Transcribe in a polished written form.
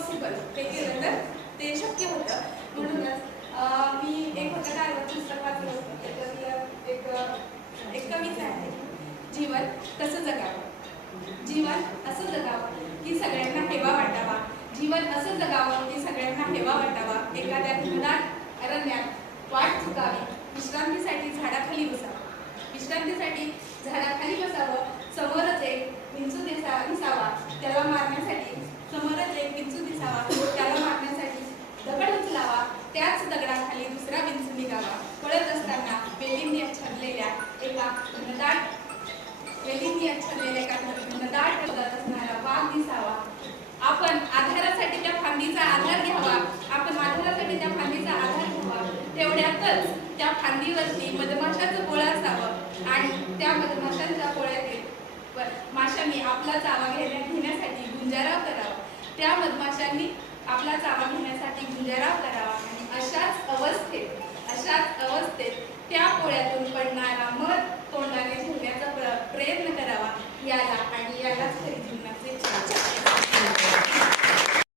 Possible ते केलं तर ते शक्य होतं. म्हणूनच मी एक होतं डायवर पुस्तक वाचलं होतं. त्याच्यातलं एक कविता आहे, जीवन कसं जगावं. जीवन असं जगावं की सगळ्यांना हेवा वाटावा. जीवन असं जगावं की सगळ्यांना हेवा वाटावा. एखाद्या घनदाट अरण्यात वाट चुकावी. विश्रांतीसाठी झाडाखाली बसावं. विश्रांतीसाठी झाडाखाली बसावं. समोरच एक विंचू दिसावा. त्याला मारण्यासाठी समोरच एक विंचू दिसावा. त्याला मारण्यासाठी दगड उचलावा. त्याच दगडाखाली दुसरा विंचू निघावा. पळत असताना वेलींनी आच्छादलेल्या एका घनदाट जात असणारा वाघ दिसावा. आपण आधारासाठी त्या फांदीचा आधार घ्यावा. आपण आधारासाठी त्या फांदीचा आधार घ्यावा. तेवढ्यातच त्या फांदीवरती मधमाशाचं पोळं असावं आणि त्या मधमाशांच्या पोळ्यातील माशांनी आपला चावा घेण्यासाठी गुंजाराव करावा. त्या मधमाशांनी आपला चावा घेण्यासाठी गुंजाराव करावा. आणि अशाच अवस्थेत त्या पोळ्यातून